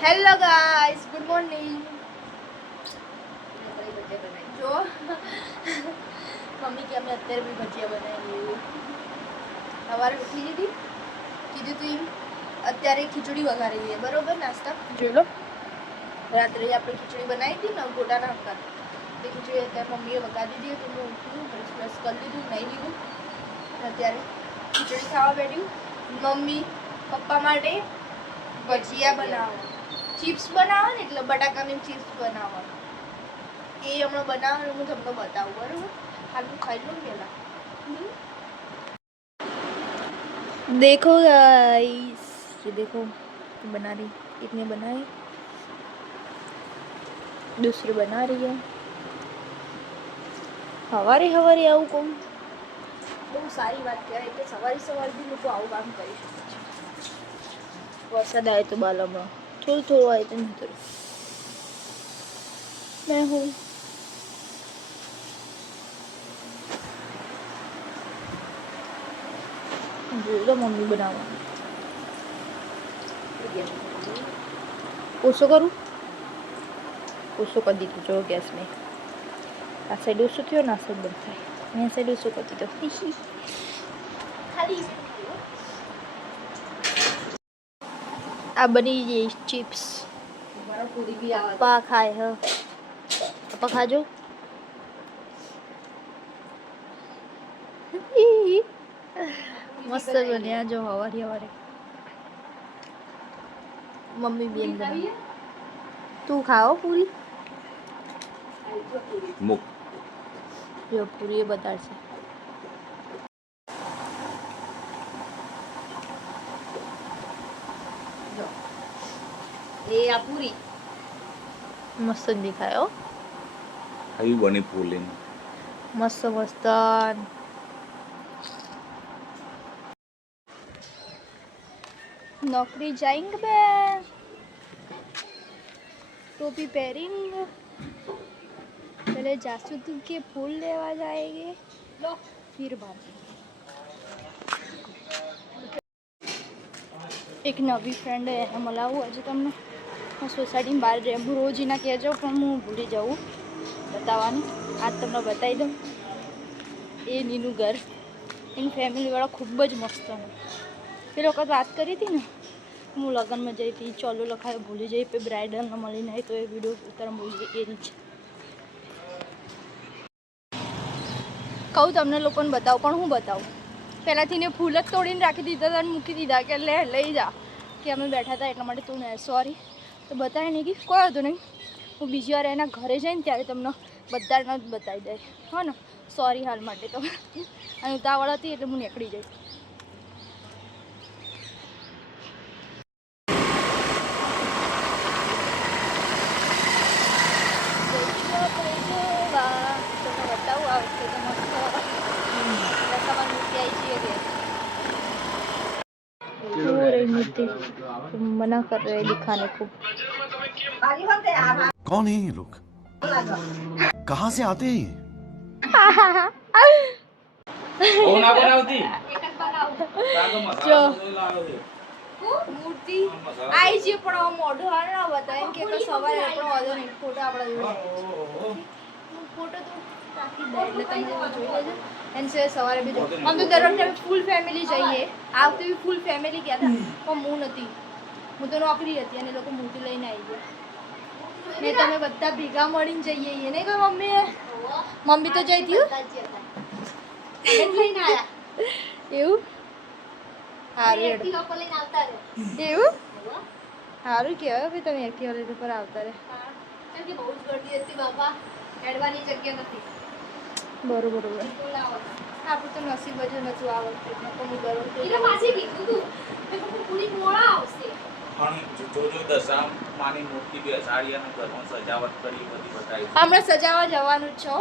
Hello guys, good morning. જો mummy કે અમે અત્યારે બી ભજીયા બનાવીએ. સવારે ઉઠી લીધી, કીધું તું અત્યારે ખીચડી વઘારી દઈએ, બરોબર? નાસ્તા જોઈ લો. રાત્રે આપણે ખીચડી બનાવી હતી ને ગોટાના હક્કા, તે ખીચડી અત્યારે મમ્મીએ વઘારી દીધી. તો હું ઉઠ્યું, બ્રશ બ્રશ કરી લીધું, નહીં લીધું. અત્યારે ખીચડી ખાવા બેઠ્યું. મમ્મી પપ્પા માટે ભજીયા બનાવો, ચિપ્સ બનાવો ને, એટલે બટાકાની ચિપ્સ બનાવો. એ હમણાં બનાવવાનું હું તમને બતાવું, બરોબર? હાલું ખાઈ લઉં પહેલા. देखो गाइस, ये देखो बना रही, एक ने बनाई, दूसरी बना रही है. हवारे हवारे આવું કોમ બહુ સારી વાત કહેવાય કે સવારે સવારથી લોકો આવું કામ કરી શકે છે. વરસાદ આવે તો બાલામાં થોડું થોડું આવે તો નહીં થોડું. મેં હું જોઈ લો મમ્મી બનાવવાનું. ઓછો કરું, ઓછો કરી દીધું જો ગેસ મેં. આ સાઈડ ઓછો થયો ને આ સાઈડ બંધ થાય. મેં આ સાઈડ ઓછો કરી દીધો. આ બની ગઈ ચિપ્સ. પપ્પા ખાય. હ પપ્પા ખાજો. મસ્ત બન્યા જો હવારે હવારે. મમ્મી બેન બનાવી. તું ખાઓ પૂરી. મુક જો પૂરી એ બતાડશે. જો એ આ પૂરી મસ્ત દેખાય. હો આવી બની ફૂલીને મસ્ત મસ્ત. नौकरी जाएंगे बे, टोपी पहनेंगे, पहले जासूद के फूल लेवा जाएंगे, लो फिर बात. એક નવી ફ્રેન્ડ એને મળાવું આજે તમને. હું સોસાયટીની બહાર રહે, હું રોજ એના કહેજો પણ હું ભૂલી જાઉં બતાવવાનું. આજ તમને બતાવી દઉં. એ નીનું ઘર, એની ફેમિલીવાળા ખૂબ જ મસ્ત. એ લોકો વાત કરી હતી ને, હું લગ્નમાં જઈ હતી, ચોલો લખાયો ભૂલી જઈ, પછી બ્રાઇડલને મળી નહીં તો એ વિડીયો ઉતાર ભૂલી જઈ. એ રીત કહું તમને લોકોને બતાવું, પણ હું બતાવું પહેલાંથી ને ફૂલ જ તોડીને રાખી દીધા હતા અને મૂકી દીધા કે લઈ જા, કે અમે બેઠા હતા એટલા માટે. તું ને સોરી તો બતાવે નહીં કે કોઈ હતું નહીં. હું બીજી વાર એના ઘરે જઈને ત્યારે તમને બધાને જ બતાવી દે. હા ને, સોરી હાલ માટે તો. અને ઉતાવળ હતી એટલે હું નીકળી જઈ. बताऊँ आ वक्त तो मस्त सामान मूर्ति आई चाहिए. रही मूर्ति मना कर रहे दिखाने को. कौन है ये लोग, कहाँ से आते हैं? जो મૂર્તિ આઈ છે પણ મોઢું હાલ ના બતાવે એમ કે સવારે આપણો વાંધો નહીં, ફોટો આપણા જોડે ફોટો તો રાખી દે એટલે તમે જોઈ લેજો. એન સિવાય સવારે બી જો અમે તો દર વખતે ફૂલ ફેમિલી જઈએ. આ વખતે બી ફૂલ ફેમિલી ગયા હતા પણ હું નથી, હું તો નોકરી હતી અને લોકો મૂર્તિ લઈને આવી ગયા. ને તમે બધા ભેગા મળીને જઈએ એને કહો મમ્મી. મમ્મી તો જઈ હતી એવું. સારું એવું સારું કહેવાય ભાઈ, તમે એક્ટિવા લઈને પર આવતા રહે. બહુ જ ગરદી હતી બાપા, હેડવાની જગ્યા નથી. બરોબર આપણું તો નસીબ જ નતું આ વખતે. હું દર વખતે હમણાં સજાવા જવાનું જ છો.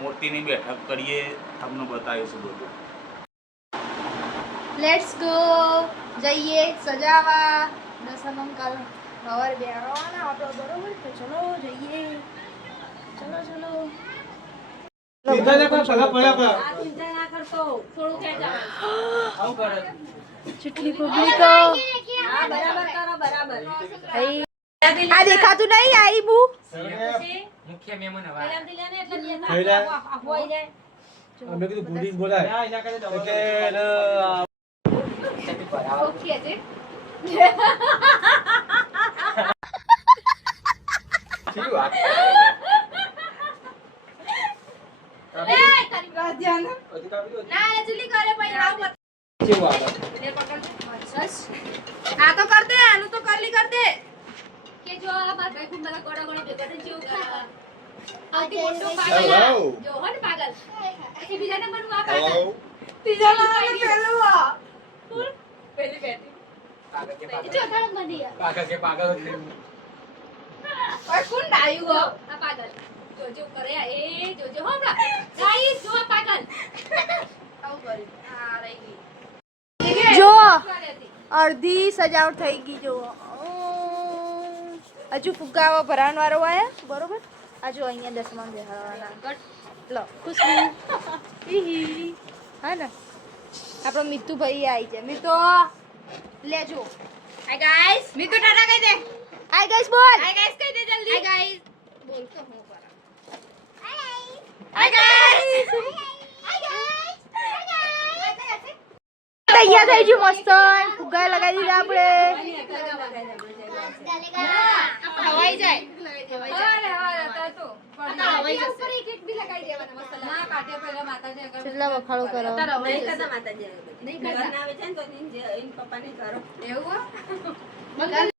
મૂર્તિની બેઠક કરીએ, તમને બતાવીશું બધું. લેટ્સ ગો, જઈએ સજાવા. દસમા કાલ સવારે બેસવાના આપણે, બરોબર? તો ચલો જઈએ, ચલો ચલો. જેટલી પબ્લિક આ દેખાતું નહીં આઈ બુ મુખ્ય મહેમાન હવે અમે કીધું ગુડી બોલાય કે ઓકે છે ઠીક વાત ના જલ્દી કરે પછી આવ કેવું આવે આ તો કર દે આનું તો કરલી કર દે કે જો આ મારા ભાઈ ખૂબ મારા ગોડા ગોડા ભેગા થઈને જેવું કરે આવતી મોટો Hello. પાગલ જો હો ને પાગલ પછી બીજા નંબરનું આ પાગલ ત્રીજા નંબર પેલું આ પેલી બેટી પાગલ કે એ ચોથા નંબરની આ પાગલ કે પાગલ ઓય કોણ ડાયું ગો આ પાગલ જો જો કરે આ એ જો જો હો હમણાં ગાઈસ જો આ પાગલ આવું કરી આ રહી ગઈ જો કરે હતી અડધી સજાવટ થઈ ગઈ જો હજુ ફુગ્ગા ભરાવાનો વારો આયા બરોબર આ જો અહીંયા દસમાં બેહાડવાના કટ લો ખુશબુ હીહી હા ને આપણો મિતુભાઈ આવી છે મિતુ લેજો હાય ગાઈસ મિતુ ટાટા કહી દે હાય ગાઈસ બોલ હાય ગાઈસ કહી દે જલ્દી હાય ગાઈસ બોલ તો હું પર હાય ગાઈસ તૈયાર થઈ ગયું મસ્ત ફુગ્ગા લગાવી દીધા આપણે હવાઈ જાય અરે હા તા તો હવાઈ જશે ઉપર એક એક બી લગાઈ દેવાના મસાલા ના કાટે પહેલા માતાજી આગળ કેટલા વખાણો કરો નહીં કરતા માતાજી નહીં કરતા આવે છે ને તો એન પપ્પાને કરો એવું